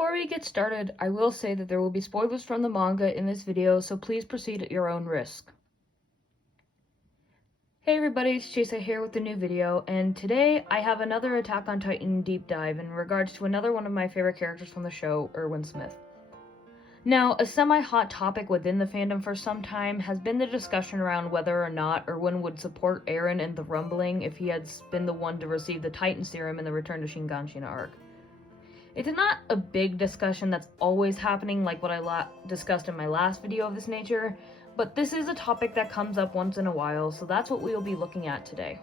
Before we get started, I will say that there will be spoilers from the manga in this video, so please proceed at your own risk. Hey everybody, it's Chase here with a new video, and today I have another Attack on Titan deep dive in regards to another one of my favorite characters from the show, Erwin Smith. Now, a semi-hot topic within the fandom for some time has been the discussion around whether or not Erwin would support Eren in the Rumbling if he had been the one to receive the Titan Serum in the Return to Shiganshina arc. It's not a big discussion that's always happening like what I discussed in my last video of this nature, but this is a topic that comes up once in a while, so that's what we will be looking at today.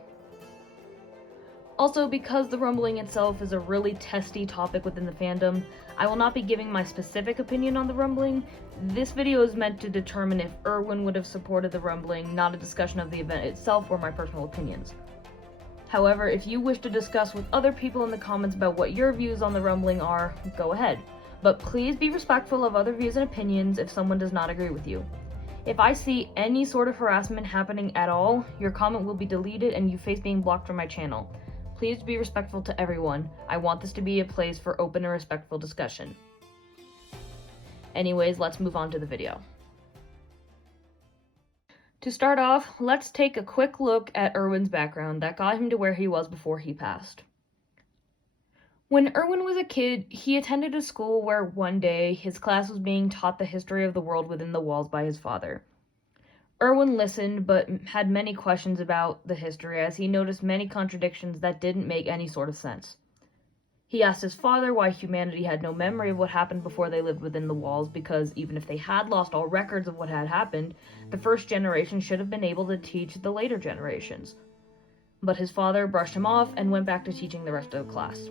Also, because the Rumbling itself is a really testy topic within the fandom, I will not be giving my specific opinion on the Rumbling. This video is meant to determine if Erwin would have supported the Rumbling, not a discussion of the event itself or my personal opinions. However, if you wish to discuss with other people in the comments about what your views on the Rumbling are, go ahead. But please be respectful of other views and opinions if someone does not agree with you. If I see any sort of harassment happening at all, your comment will be deleted and you face being blocked from my channel. Please be respectful to everyone. I want this to be a place for open and respectful discussion. Anyways, let's move on to the video. To start off, let's take a quick look at Erwin's background that got him to where he was before he passed. When Erwin was a kid, he attended a school where one day his class was being taught the history of the world within the walls by his father. Erwin listened, but had many questions about the history as he noticed many contradictions that didn't make any sort of sense. He asked his father why humanity had no memory of what happened before they lived within the walls, because even if they had lost all records of what had happened, the first generation should have been able to teach the later generations. But his father brushed him off and went back to teaching the rest of the class.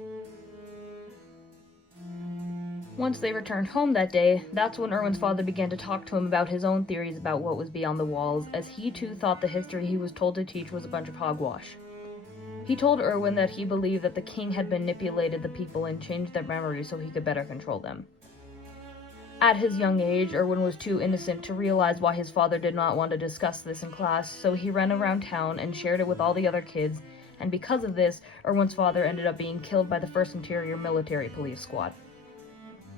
Once they returned home that day, that's when Erwin's father began to talk to him about his own theories about what was beyond the walls, as he too thought the history he was told to teach was a bunch of hogwash. He told Erwin that he believed that the king had manipulated the people and changed their memories so he could better control them. At his young age, Erwin was too innocent to realize why his father did not want to discuss this in class, so he ran around town and shared it with all the other kids, and because of this, Erwin's father ended up being killed by the 1st Interior Military Police Squad.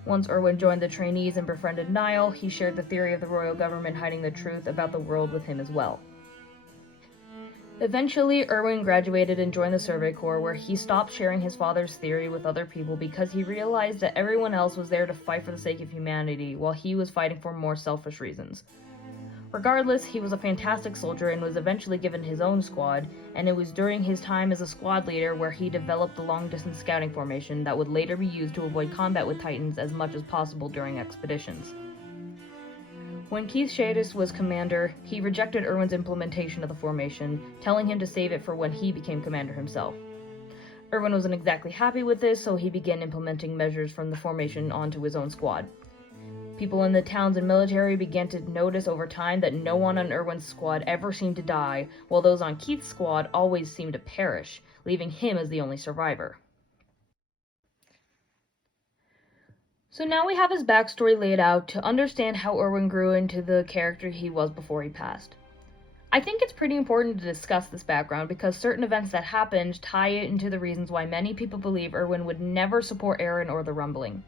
Once Erwin joined the trainees and befriended Niall, he shared the theory of the royal government hiding the truth about the world with him as well. Eventually, Erwin graduated and joined the Survey Corps, where he stopped sharing his father's theory with other people because he realized that everyone else was there to fight for the sake of humanity, while he was fighting for more selfish reasons. Regardless, he was a fantastic soldier and was eventually given his own squad, and it was during his time as a squad leader where he developed the long-distance scouting formation that would later be used to avoid combat with Titans as much as possible during expeditions. When Keith Shadis was commander, he rejected Erwin's implementation of the formation, telling him to save it for when he became commander himself. Erwin wasn't exactly happy with this, so he began implementing measures from the formation onto his own squad. People in the towns and military began to notice over time that no one on Erwin's squad ever seemed to die, while those on Keith's squad always seemed to perish, leaving him as the only survivor. So now we have his backstory laid out to understand how Erwin grew into the character he was before he passed. I think it's pretty important to discuss this background because certain events that happened tie it into the reasons why many people believe Erwin would never support Eren or the Rumbling.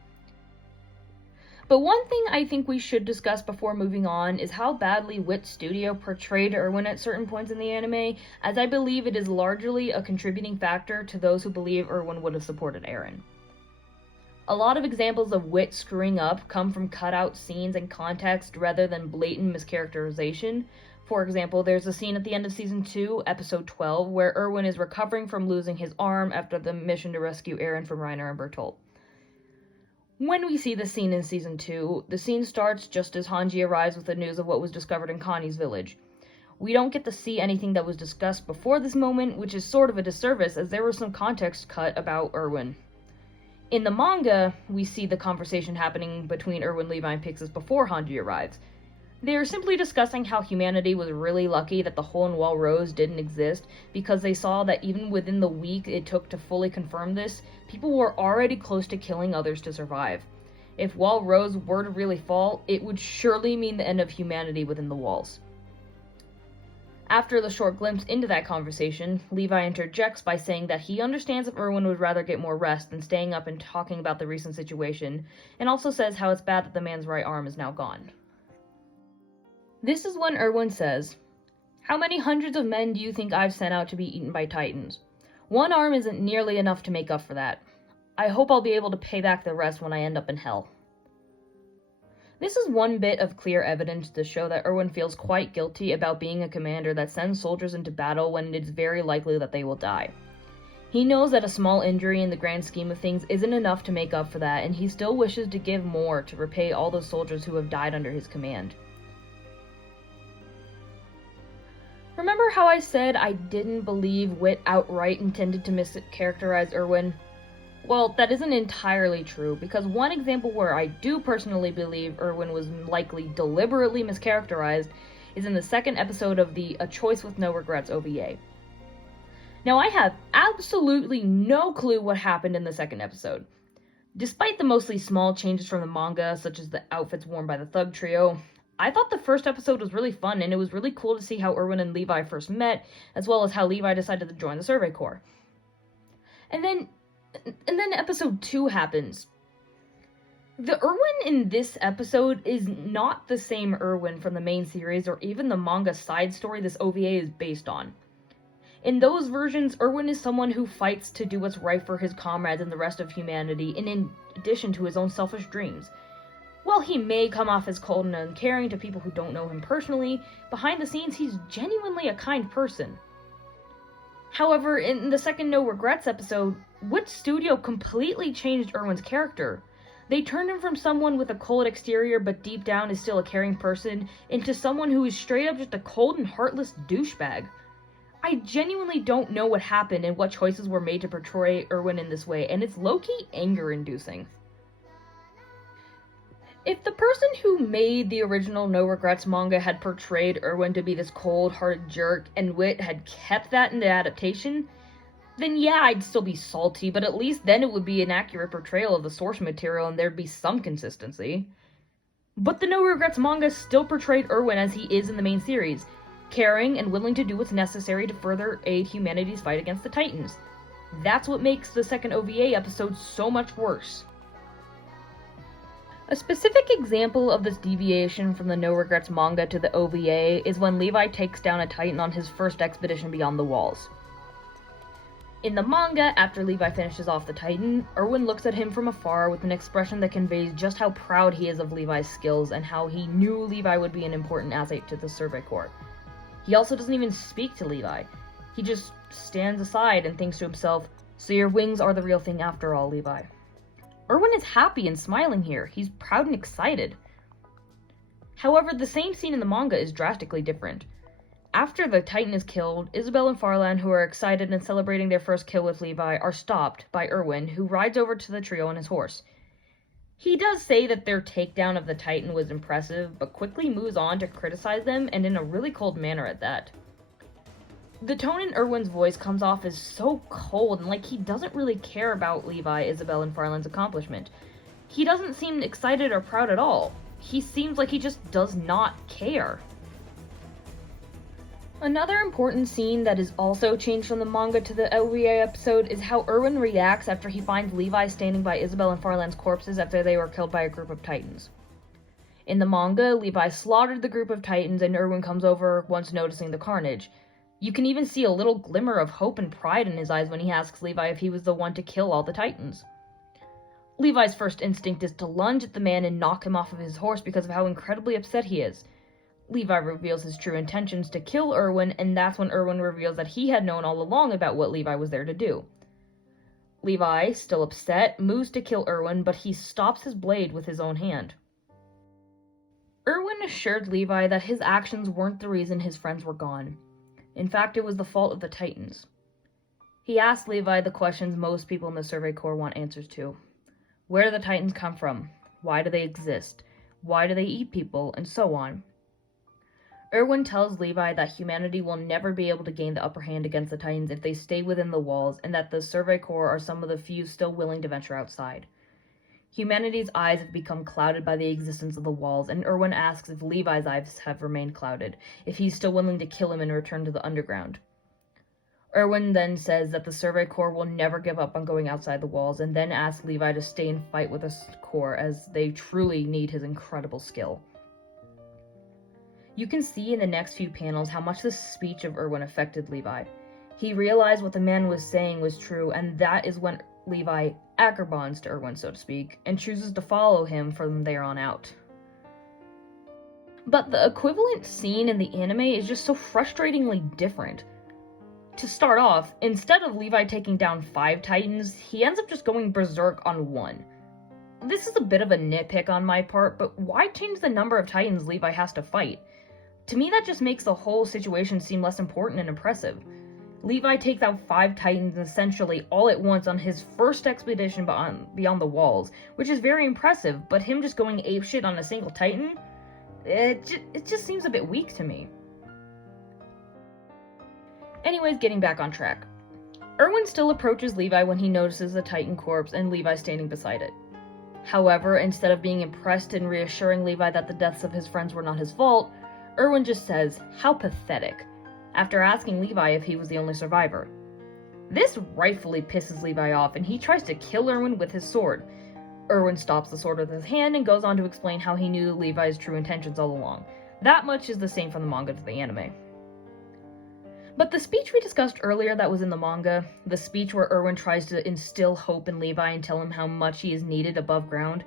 But one thing I think we should discuss before moving on is how badly WIT Studio portrayed Erwin at certain points in the anime, as I believe it is largely a contributing factor to those who believe Erwin would have supported Eren. A lot of examples of WIT screwing up come from cutout scenes and context rather than blatant mischaracterization. For example, there's a scene at the end of Season 2, Episode 12, where Erwin is recovering from losing his arm after the mission to rescue Eren from Reiner and Bertolt. When we see the scene in Season 2, the scene starts just as Hanji arrives with the news of what was discovered in Connie's village. We don't get to see anything that was discussed before this moment, which is sort of a disservice as there was some context cut about Erwin. In the manga, we see the conversation happening between Erwin, Levi, and Pixis before Hanji arrives. They are simply discussing how humanity was really lucky that the hole in Wall Rose didn't exist, because they saw that even within the week it took to fully confirm this, people were already close to killing others to survive. If Wall Rose were to really fall, it would surely mean the end of humanity within the walls. After the short glimpse into that conversation, Levi interjects by saying that he understands if Erwin would rather get more rest than staying up and talking about the recent situation, and also says how it's bad that the man's right arm is now gone. This is when Erwin says, "How many hundreds of men do you think I've sent out to be eaten by titans? One arm isn't nearly enough to make up for that. I hope I'll be able to pay back the rest when I end up in hell." This is one bit of clear evidence to show that Erwin feels quite guilty about being a commander that sends soldiers into battle when it is very likely that they will die. He knows that a small injury in the grand scheme of things isn't enough to make up for that, and he still wishes to give more to repay all those soldiers who have died under his command. Remember how I said I didn't believe WIT outright intended to mischaracterize Erwin? Well, that isn't entirely true, because one example where I do personally believe Erwin was likely deliberately mischaracterized is in the second episode of the A Choice with No Regrets OVA. Now, I have absolutely no clue what happened in the second episode. Despite the mostly small changes from the manga, such as the outfits worn by the thug trio, I thought the first episode was really fun, and it was really cool to see how Erwin and Levi first met, as well as how Levi decided to join the Survey Corps. And then episode 2 happens. The Erwin in this episode is not the same Erwin from the main series or even the manga side story this OVA is based on. In those versions, Erwin is someone who fights to do what's right for his comrades and the rest of humanity, and in addition to his own selfish dreams. While he may come off as cold and uncaring to people who don't know him personally, behind the scenes he's genuinely a kind person. However, in the second No Regrets episode, WIT Studio completely changed Erwin's character. They turned him from someone with a cold exterior but deep down is still a caring person into someone who is straight up just a cold and heartless douchebag. I genuinely don't know what happened and what choices were made to portray Erwin in this way, and it's low-key anger-inducing. If the person who made the original No Regrets manga had portrayed Erwin to be this cold-hearted jerk and WIT had kept that in the adaptation, then yeah, I'd still be salty, but at least then it would be an accurate portrayal of the source material and there'd be some consistency. But the No Regrets manga still portrayed Erwin as he is in the main series, caring and willing to do what's necessary to further aid humanity's fight against the Titans. That's what makes the second OVA episode so much worse. A specific example of this deviation from the No Regrets manga to the OVA is when Levi takes down a Titan on his first expedition beyond the walls. In the manga, after Levi finishes off the Titan, Erwin looks at him from afar with an expression that conveys just how proud he is of Levi's skills and how he knew Levi would be an important asset to the Survey Corps. He also doesn't even speak to Levi. He just stands aside and thinks to himself, "So your wings are the real thing after all, Levi." Erwin is happy and smiling here. He's proud and excited. However, the same scene in the manga is drastically different. After the Titan is killed, Isabel and Farlan, who are excited and celebrating their first kill with Levi, are stopped by Erwin, who rides over to the trio on his horse. He does say that their takedown of the Titan was impressive, but quickly moves on to criticize them, and in a really cold manner at that. The tone in Erwin's voice comes off as so cold and like he doesn't really care about Levi, Isabel, and Farlan's accomplishment. He doesn't seem excited or proud at all. He seems like he just does not care. Another important scene that is also changed from the manga to the OVA episode is how Erwin reacts after he finds Levi standing by Isabel and Farlan's corpses after they were killed by a group of Titans. In the manga, Levi slaughtered the group of Titans and Erwin comes over once noticing the carnage. You can even see a little glimmer of hope and pride in his eyes when he asks Levi if he was the one to kill all the Titans. Levi's first instinct is to lunge at the man and knock him off of his horse because of how incredibly upset he is. Levi reveals his true intentions to kill Erwin, and that's when Erwin reveals that he had known all along about what Levi was there to do. Levi, still upset, moves to kill Erwin, but he stops his blade with his own hand. Erwin assured Levi that his actions weren't the reason his friends were gone. In fact, it was the fault of the Titans. He asked Levi the questions most people in the Survey Corps want answers to. Where do the Titans come from? Why do they exist? Why do they eat people? And so on. Erwin tells Levi that humanity will never be able to gain the upper hand against the Titans if they stay within the walls, and that the Survey Corps are some of the few still willing to venture outside. Humanity's eyes have become clouded by the existence of the walls, and Erwin asks if Levi's eyes have remained clouded, if he's still willing to kill him and return to the underground. Erwin then says that the Survey Corps will never give up on going outside the walls, and then asks Levi to stay and fight with the Corps, as they truly need his incredible skill. You can see in the next few panels how much this speech of Erwin affected Levi. He realized what the man was saying was true, and that is when Levi ackerbonds to Erwin, so to speak, and chooses to follow him from there on out. But the equivalent scene in the anime is just so frustratingly different. To start off, instead of Levi taking down 5 Titans, he ends up just going berserk on 1. This is a bit of a nitpick on my part, but why change the number of Titans Levi has to fight? To me, that just makes the whole situation seem less important and impressive. Levi takes out 5 Titans essentially all at once on his first expedition beyond the walls, which is very impressive, but him just going apeshit on a single Titan? It just seems a bit weak to me. Anyways, getting back on track. Erwin still approaches Levi when he notices a Titan corpse and Levi standing beside it. However, instead of being impressed and reassuring Levi that the deaths of his friends were not his fault, Erwin just says, "How pathetic," after asking Levi if he was the only survivor. This rightfully pisses Levi off, and he tries to kill Erwin with his sword. Erwin stops the sword with his hand and goes on to explain how he knew Levi's true intentions all along. That much is the same from the manga to the anime. But the speech we discussed earlier that was in the manga, the speech where Erwin tries to instill hope in Levi and tell him how much he is needed above ground,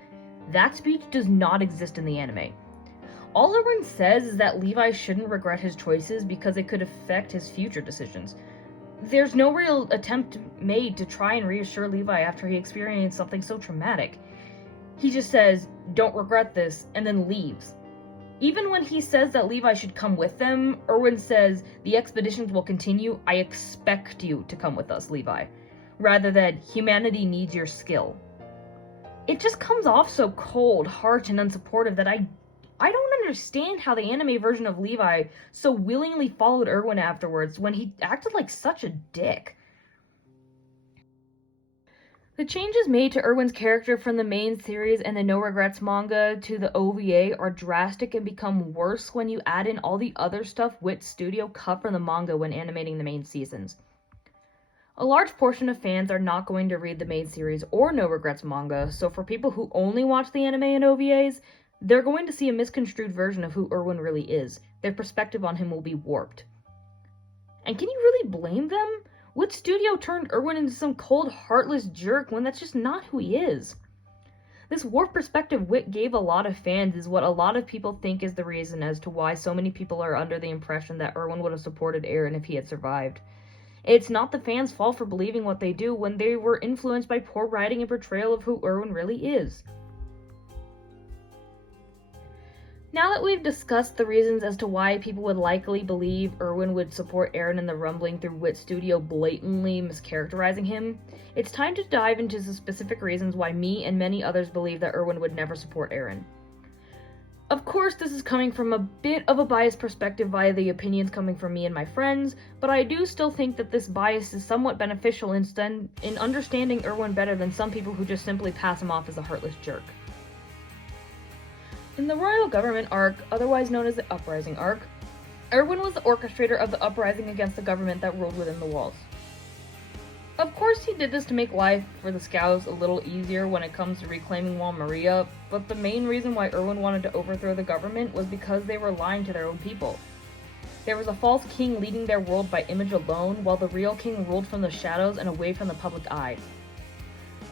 that speech does not exist in the anime. All Erwin says is that Levi shouldn't regret his choices because it could affect his future decisions. There's no real attempt made to try and reassure Levi after he experienced something so traumatic. He just says, "Don't regret this," and then leaves. Even when he says that Levi should come with them, Erwin says, "The expeditions will continue. I expect you to come with us, Levi," rather than "Humanity needs your skill." It just comes off so cold, harsh, and unsupportive that I don't understand how the anime version of Levi so willingly followed Erwin afterwards when he acted like such a dick. The changes made to Erwin's character from the main series and the No Regrets manga to the OVA are drastic and become worse when you add in all the other stuff WIT Studio cut from the manga when animating the main seasons. A large portion of fans are not going to read the main series or No Regrets manga, so for people who only watch the anime and OVAs, they're going to see a misconstrued version of who Erwin really is. Their perspective on him will be warped. And can you really blame them? WIT Studio turned Erwin into some cold, heartless jerk when that's just not who he is. This warped perspective WIT gave a lot of fans is what a lot of people think is the reason as to why so many people are under the impression that Erwin would have supported Eren if he had survived. It's not the fans' fault for believing what they do when they were influenced by poor writing and portrayal of who Erwin really is. Now that we've discussed the reasons as to why people would likely believe Erwin would support Eren in the rumbling through WIT Studio blatantly mischaracterizing him, it's time to dive into the specific reasons why me and many others believe that Erwin would never support Eren. Of course, this is coming from a bit of a biased perspective via the opinions coming from me and my friends, but I do still think that this bias is somewhat beneficial in understanding Erwin better than some people who just simply pass him off as a heartless jerk. In the Royal Government arc, otherwise known as the Uprising arc, Erwin was the orchestrator of the uprising against the government that ruled within the walls. Of course he did this to make life for the Scouts a little easier when it comes to reclaiming Wall Maria, but the main reason why Erwin wanted to overthrow the government was because they were lying to their own people. There was a false king leading their world by image alone, while the real king ruled from the shadows and away from the public eye.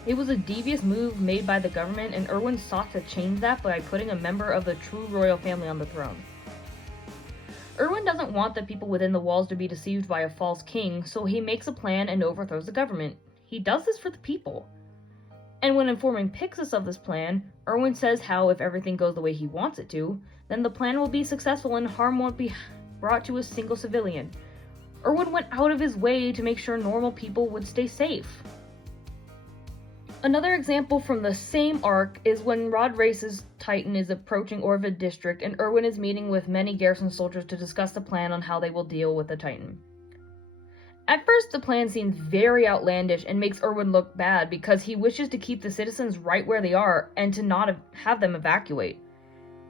It was a devious move made by the government, and Erwin sought to change that by putting a member of the true royal family on the throne. Erwin doesn't want the people within the walls to be deceived by a false king, so he makes a plan and overthrows the government. He does this for the people. And when informing Pixis of this plan, Erwin says how if everything goes the way he wants it to, then the plan will be successful and harm won't be brought to a single civilian. Erwin went out of his way to make sure normal people would stay safe. Another example from the same arc is when Rod Race's Titan is approaching Orvid District and Erwin is meeting with many garrison soldiers to discuss the plan on how they will deal with the Titan. At first, the plan seems very outlandish and makes Erwin look bad because he wishes to keep the citizens right where they are and to not have them evacuate.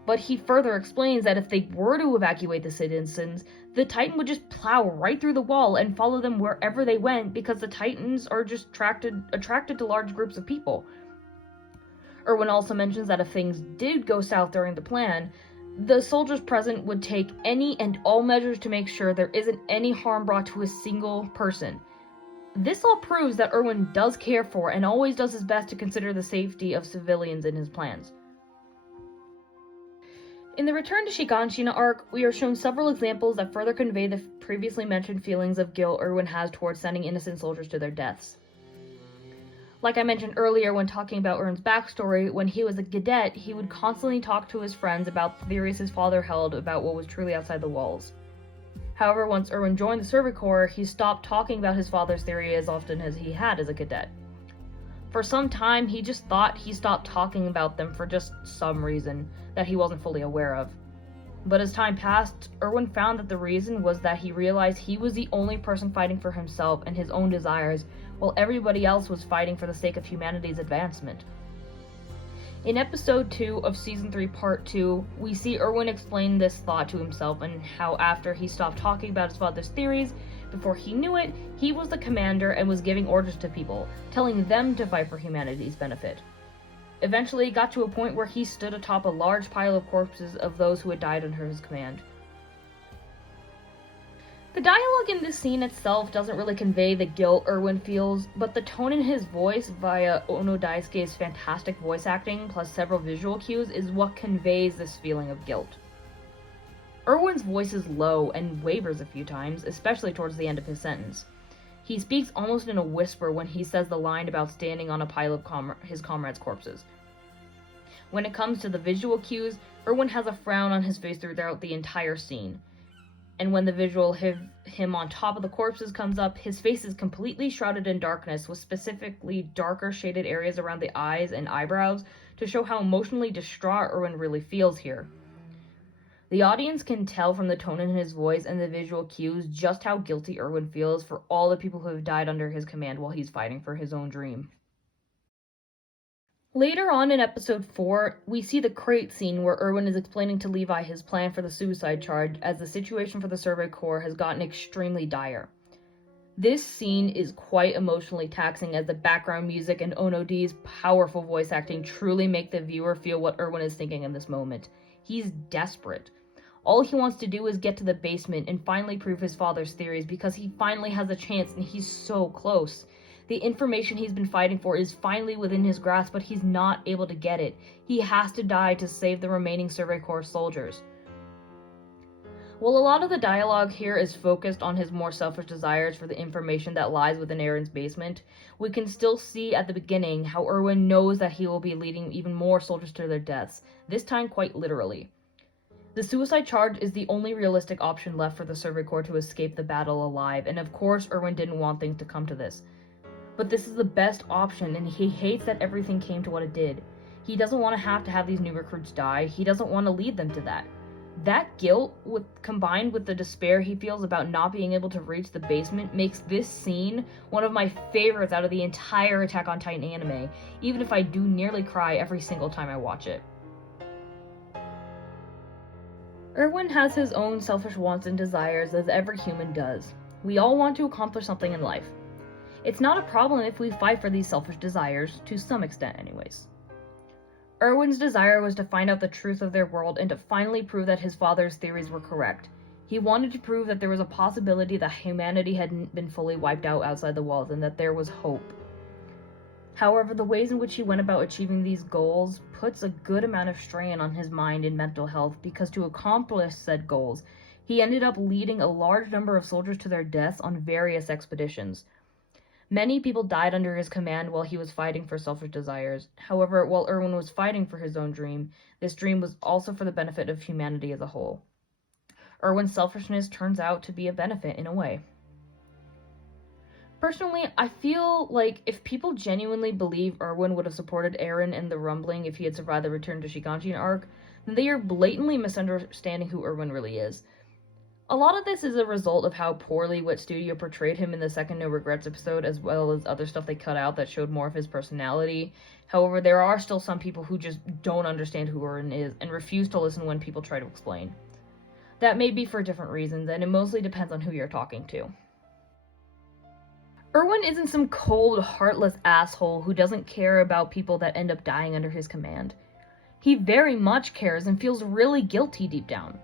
But he further explains that if they were to evacuate the citizens, the Titan would just plow right through the wall and follow them wherever they went because the Titans are just attracted to large groups of people. Erwin also mentions that if things did go south during the plan, the soldiers present would take any and all measures to make sure there isn't any harm brought to a single person. This all proves that Erwin does care for and always does his best to consider the safety of civilians in his plans. In the Return to Shiganshina arc, we are shown several examples that further convey the previously mentioned feelings of guilt Erwin has towards sending innocent soldiers to their deaths. Like I mentioned earlier when talking about Erwin's backstory, when he was a cadet, he would constantly talk to his friends about the theories his father held about what was truly outside the walls. However, once Erwin joined the Survey Corps, he stopped talking about his father's theory as often as he had as a cadet. For some time, he just thought he stopped talking about them for just some reason that he wasn't fully aware of. But as time passed, Erwin found that the reason was that he realized he was the only person fighting for himself and his own desires, while everybody else was fighting for the sake of humanity's advancement. In episode 2 of season 3 part 2, we see Erwin explain this thought to himself and how after he stopped talking about his father's theories, before he knew it, he was the commander and was giving orders to people, telling them to fight for humanity's benefit. Eventually, it got to a point where he stood atop a large pile of corpses of those who had died under his command. The dialogue in this scene itself doesn't really convey the guilt Erwin feels, but the tone in his voice via Ono Daisuke's fantastic voice acting plus several visual cues is what conveys this feeling of guilt. Erwin's voice is low and wavers a few times, especially towards the end of his sentence. He speaks almost in a whisper when he says the line about standing on a pile of his comrades' corpses. When it comes to the visual cues, Erwin has a frown on his face throughout the entire scene. And when the visual of him on top of the corpses comes up, his face is completely shrouded in darkness, with specifically darker shaded areas around the eyes and eyebrows to show how emotionally distraught Erwin really feels here. The audience can tell from the tone in his voice and the visual cues just how guilty Erwin feels for all the people who have died under his command while he's fighting for his own dream. Later on in episode 4, we see the crate scene where Erwin is explaining to Levi his plan for the suicide charge as the situation for the Survey Corps has gotten extremely dire. This scene is quite emotionally taxing as the background music and Ono D's powerful voice acting truly make the viewer feel what Erwin is thinking in this moment. He's desperate. All he wants to do is get to the basement and finally prove his father's theories because he finally has a chance and he's so close. The information he's been fighting for is finally within his grasp, but he's not able to get it. He has to die to save the remaining Survey Corps soldiers. While a lot of the dialogue here is focused on his more selfish desires for the information that lies within Eren's basement, we can still see at the beginning how Erwin knows that he will be leading even more soldiers to their deaths, this time quite literally. The suicide charge is the only realistic option left for the Survey Corps to escape the battle alive, and of course Erwin didn't want things to come to this. But this is the best option, and he hates that everything came to what it did. He doesn't want to have these new recruits die. He doesn't want to lead them to that. That guilt, combined with the despair he feels about not being able to reach the basement, makes this scene one of my favorites out of the entire Attack on Titan anime, even if I do nearly cry every single time I watch it. Erwin has his own selfish wants and desires, as every human does. We all want to accomplish something in life. It's not a problem if we fight for these selfish desires, to some extent anyways. Erwin's desire was to find out the truth of their world and to finally prove that his father's theories were correct. He wanted to prove that there was a possibility that humanity hadn't been fully wiped out outside the walls and that there was hope. However, the ways in which he went about achieving these goals puts a good amount of strain on his mind and mental health because to accomplish said goals, he ended up leading a large number of soldiers to their deaths on various expeditions. Many people died under his command while he was fighting for selfish desires. However, while Erwin was fighting for his own dream, this dream was also for the benefit of humanity as a whole. Erwin's selfishness turns out to be a benefit in a way. Personally, I feel like if people genuinely believe Erwin would have supported Eren and the Rumbling if he had survived the Return to Shiganshina arc, then they are blatantly misunderstanding who Erwin really is. A lot of this is a result of how poorly WIT Studio portrayed him in the second No Regrets episode, as well as other stuff they cut out that showed more of his personality. However, there are still some people who just don't understand who Eren is and refuse to listen when people try to explain. That may be for different reasons, and it mostly depends on who you're talking to. Erwin isn't some cold, heartless asshole who doesn't care about people that end up dying under his command. He very much cares and feels really guilty deep down.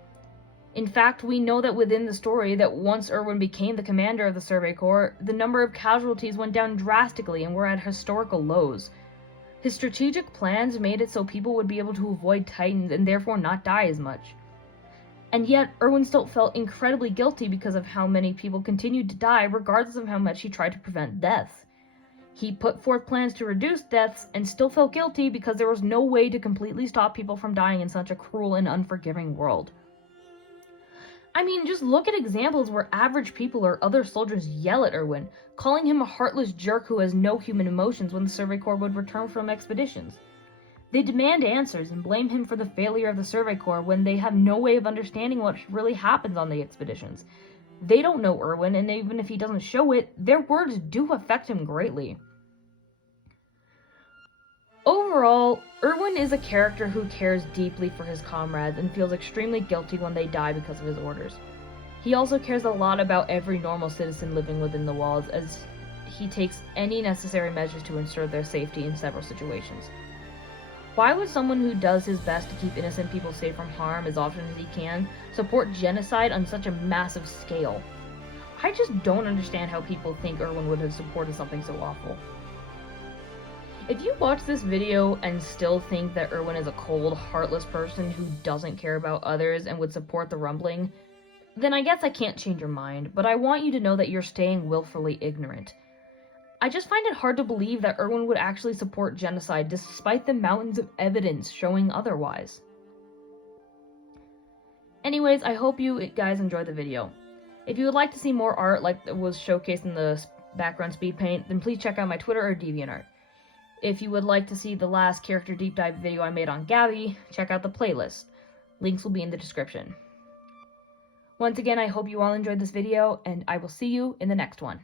In fact, we know that within the story that once Erwin became the commander of the Survey Corps, the number of casualties went down drastically and were at historical lows. His strategic plans made it so people would be able to avoid Titans and therefore not die as much. And yet, Erwin still felt incredibly guilty because of how many people continued to die regardless of how much he tried to prevent deaths. He put forth plans to reduce deaths and still felt guilty because there was no way to completely stop people from dying in such a cruel and unforgiving world. I mean, just look at examples where average people or other soldiers yell at Erwin, calling him a heartless jerk who has no human emotions when the Survey Corps would return from expeditions. They demand answers and blame him for the failure of the Survey Corps when they have no way of understanding what really happens on the expeditions. They don't know Erwin, and even if he doesn't show it, their words do affect him greatly. Overall, Erwin is a character who cares deeply for his comrades and feels extremely guilty when they die because of his orders. He also cares a lot about every normal citizen living within the walls, as he takes any necessary measures to ensure their safety in several situations. Why would someone who does his best to keep innocent people safe from harm as often as he can support genocide on such a massive scale? I just don't understand how people think Erwin would have supported something so awful. If you watch this video and still think that Erwin is a cold, heartless person who doesn't care about others and would support the rumbling, then I guess I can't change your mind, but I want you to know that you're staying willfully ignorant. I just find it hard to believe that Erwin would actually support genocide despite the mountains of evidence showing otherwise. Anyways, I hope you guys enjoyed the video. If you would like to see more art like was showcased in the background speed paint, then please check out my Twitter or DeviantArt. If you would like to see the last character deep dive video I made on Gabby, check out the playlist. Links will be in the description. Once again, I hope you all enjoyed this video, and I will see you in the next one.